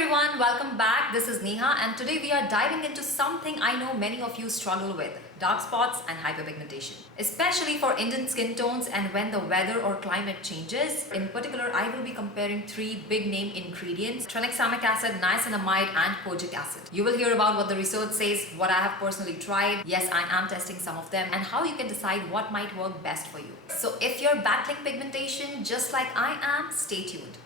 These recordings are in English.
everyone, welcome back. This is Neha and today we are diving into something I know many of you struggle with, dark spots and hyperpigmentation. Especially for Indian skin tones and when the weather or climate changes. In particular, I will be comparing three big name ingredients, Tranexamic Acid, Niacinamide and Kojic Acid. You will hear about what the research says, what I have personally tried, yes I am testing some of them, and how you can decide what might work best for you. So if you're battling pigmentation just like I am, stay tuned.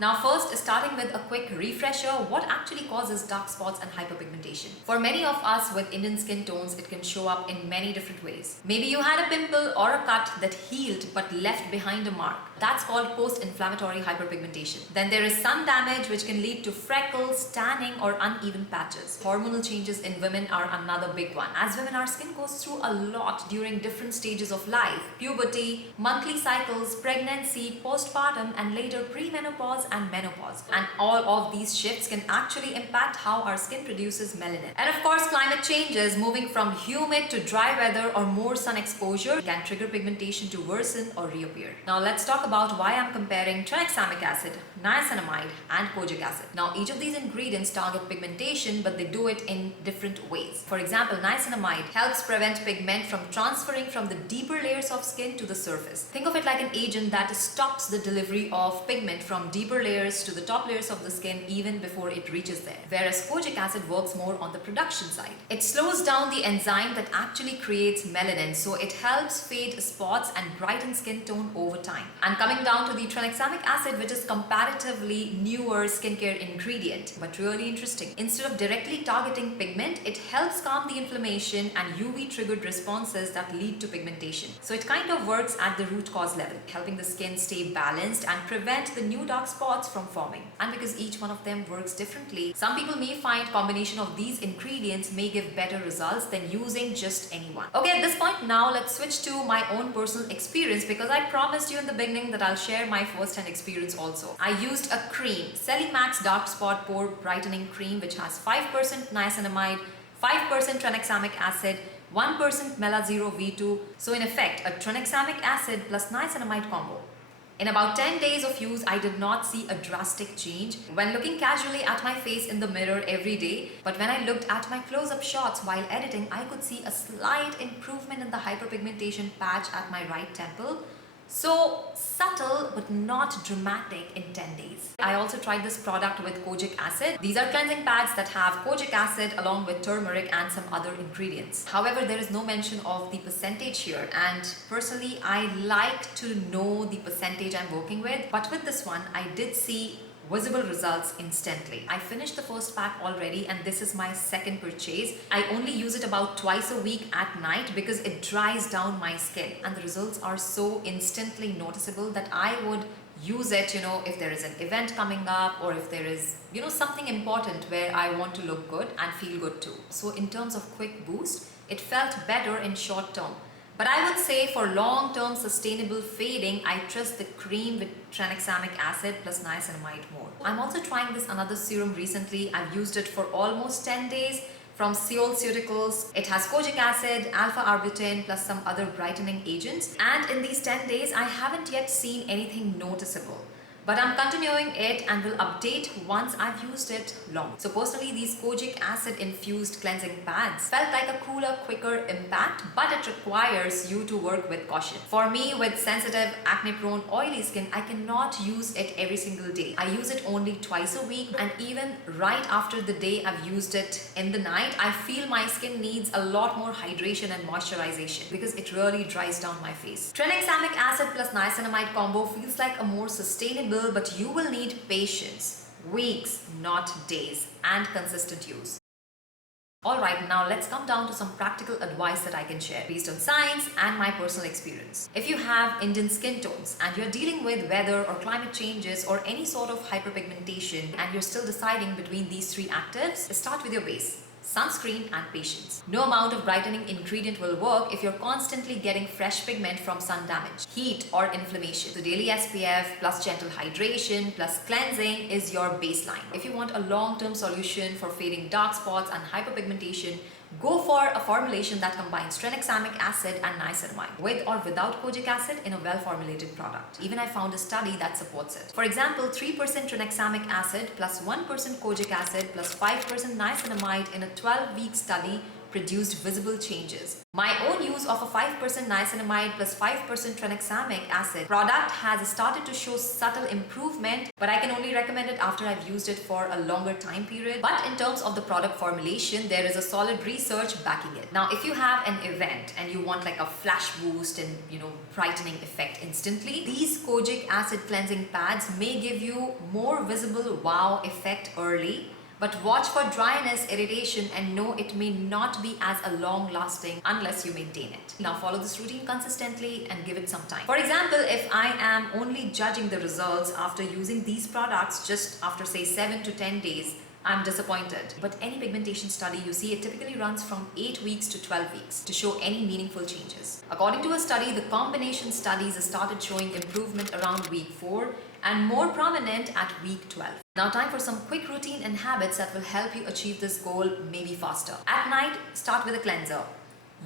Now first, starting with a quick refresher, what actually causes dark spots and hyperpigmentation? For many of us with Indian skin tones, it can show up in many different ways. Maybe you had a pimple or a cut that healed but left behind a mark. That's called post-inflammatory hyperpigmentation. Then there is sun damage which can lead to freckles, tanning or uneven patches. Hormonal changes in women are another big one. As women, our skin goes through a lot during different stages of life. Puberty, monthly cycles, pregnancy, postpartum and later premenopause and menopause. And all of these shifts can actually impact how our skin produces melanin. And of course, climate changes, moving from humid to dry weather or more sun exposure can trigger pigmentation to worsen or reappear. Now let's talk about why I'm comparing tranexamic acid, niacinamide and kojic acid. Now each of these ingredients target pigmentation, but they do it in different ways. For example, niacinamide helps prevent pigment from transferring from the deeper layers of skin to the surface. Think of it like an agent that stops the delivery of pigment from deeper layers to the top layers of the skin even before it reaches there. Whereas kojic acid works more on the production side. It slows down the enzyme that actually creates melanin, so it helps fade spots and brighten skin tone over time. And coming down to the tranexamic acid, which is comparatively newer skincare ingredient, but really interesting. Instead of directly targeting pigment, it helps calm the inflammation and UV triggered responses that lead to pigmentation. So it kind of works at the root cause level, helping the skin stay balanced and prevent the new dark spots from forming. And because each one of them works differently, some people may find combination of these ingredients may give better results than using just any one. Okay, at this point now let's switch to my own personal experience, because I promised you in the beginning that I'll share my first-hand experience also. I used a cream, Max Dark Spot Pore Brightening Cream, which has 5% niacinamide, 5% tranexamic acid, 1% Mela0 V2. So in effect, a tranexamic acid plus niacinamide combo. In about 10 days of use, I did not see a drastic change when looking casually at my face in the mirror every day. But when I looked at my close-up shots while editing, I could see a slight improvement in the hyperpigmentation patch at my right temple. So subtle but not dramatic in 10 days. I also tried this product with Kojic Acid. These are cleansing pads that have Kojic Acid along with turmeric and some other ingredients. However, there is no mention of the percentage here, and personally I like to know the percentage I'm working with, but with this one I did see visible results instantly. I finished the first pack already and this is my second purchase. I only use it about twice a week at night because it dries down my skin, and the results are so instantly noticeable that I would use it, if there is an event coming up or if there is, something important where I want to look good and feel good too. So in terms of quick boost, it felt better in short term. But I would say for long-term sustainable fading, I trust the cream with tranexamic acid plus niacinamide more. I'm also trying this another serum recently. I've used it for almost 10 days from SeoulCeuticals. It has Kojic Acid, Alpha Arbutin plus some other brightening agents. And in these 10 days, I haven't yet seen anything noticeable. But I'm continuing it and will update once I've used it long. So personally, these Kojic acid infused cleansing pads felt like a cooler, quicker impact, but it requires you to work with caution. For me, with sensitive, acne-prone, oily skin, I cannot use it every single day. I use it only twice a week, and even right after the day I've used it in the night, I feel my skin needs a lot more hydration and moisturization because it really dries down my face. Tranexamic acid plus niacinamide combo feels like a more sustainable, but you will need patience, weeks, not days, and consistent use. Alright, now let's come down to some practical advice that I can share based on science and my personal experience. If you have Indian skin tones and you're dealing with weather or climate changes or any sort of hyperpigmentation and you're still deciding between these three actives, start with your base. Sunscreen and patience. No amount of brightening ingredient will work if you're constantly getting fresh pigment from sun damage, heat or inflammation. So daily SPF plus gentle hydration plus cleansing is your baseline. If you want a long-term solution for fading dark spots and hyperpigmentation, Go for a formulation that combines tranexamic acid and niacinamide with or without kojic acid in a well-formulated product. Even I found a study that supports it. For example, 3% tranexamic acid plus 1% kojic acid plus 5% niacinamide in a 12-week study produced visible changes. My own use of a 5% niacinamide plus 5% tranexamic acid product has started to show subtle improvement, but I can only recommend it after I've used it for a longer time period. But in terms of the product formulation, there is a solid research backing it. Now, if you have an event and you want like a flash boost and brightening effect instantly, these Kojic acid cleansing pads may give you more visible wow effect early. But watch for dryness, irritation, and know it may not be as long lasting unless you maintain it. Now follow this routine consistently and give it some time. For example, if I am only judging the results after using these products just after say 7 to 10 days, I'm disappointed. But any pigmentation study you see, it typically runs from 8 weeks to 12 weeks to show any meaningful changes. According to a study, the combination studies started showing improvement around week 4 and more prominent at week 12. Now time for some quick routine and habits that will help you achieve this goal maybe faster. At night, start with a cleanser.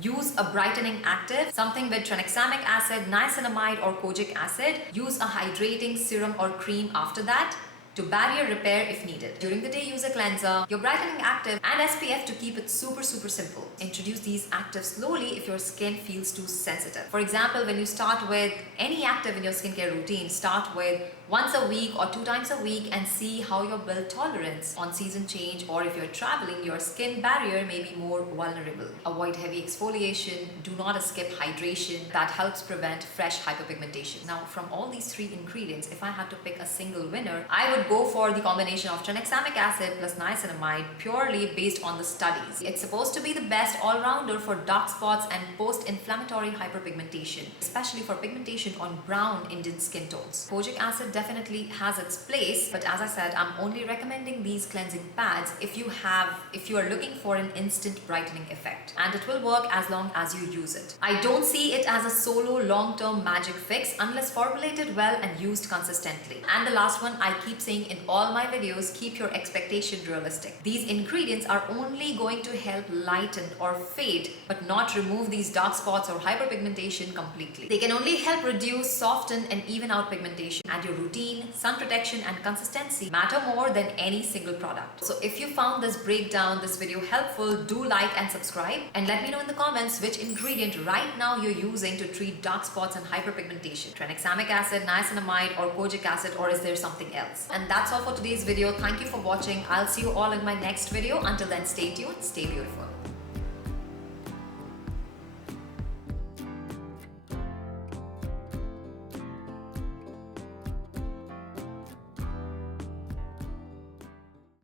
Use a brightening active, something with tranexamic acid, niacinamide or kojic acid. Use a hydrating serum or cream after that to barrier repair if needed. During the day, use a cleanser, your brightening active and SPF to keep it super simple. Introduce these actives slowly if your skin feels too sensitive. For example, when you start with any active in your skincare routine, start with once a week or 2 times a week and see how your build tolerance on season change, or if you're traveling, your skin barrier may be more vulnerable. Avoid heavy exfoliation, do not skip hydration. That helps prevent fresh hyperpigmentation. Now from all these 3 ingredients, if I had to pick a single winner, I would go for the combination of tranexamic acid plus niacinamide purely based on the studies. It's supposed to be the best all-rounder for dark spots and post-inflammatory hyperpigmentation, especially for pigmentation on brown Indian skin tones. Kojic acid definitely has its place, but as I said, I'm only recommending these cleansing pads if you are looking for an instant brightening effect, and it will work as long as you use it. I don't see it as a solo long-term magic fix unless formulated well and used consistently. And the last one, I keep saying in all my videos, keep your expectation realistic. These ingredients are only going to help lighten or fade, but not remove these dark spots or hyperpigmentation completely. They can only help reduce, soften, and even out pigmentation, and your routine, sun protection, and consistency matter more than any single product. So if you found this breakdown, this video helpful, do like and subscribe, and let me know in the comments which ingredient right now you're using to treat dark spots and hyperpigmentation. Tranexamic acid, niacinamide, or kojic acid, or is there something else? And that's all for today's video. Thank you for watching. I'll see you all in my next video. Until then, stay tuned, stay beautiful.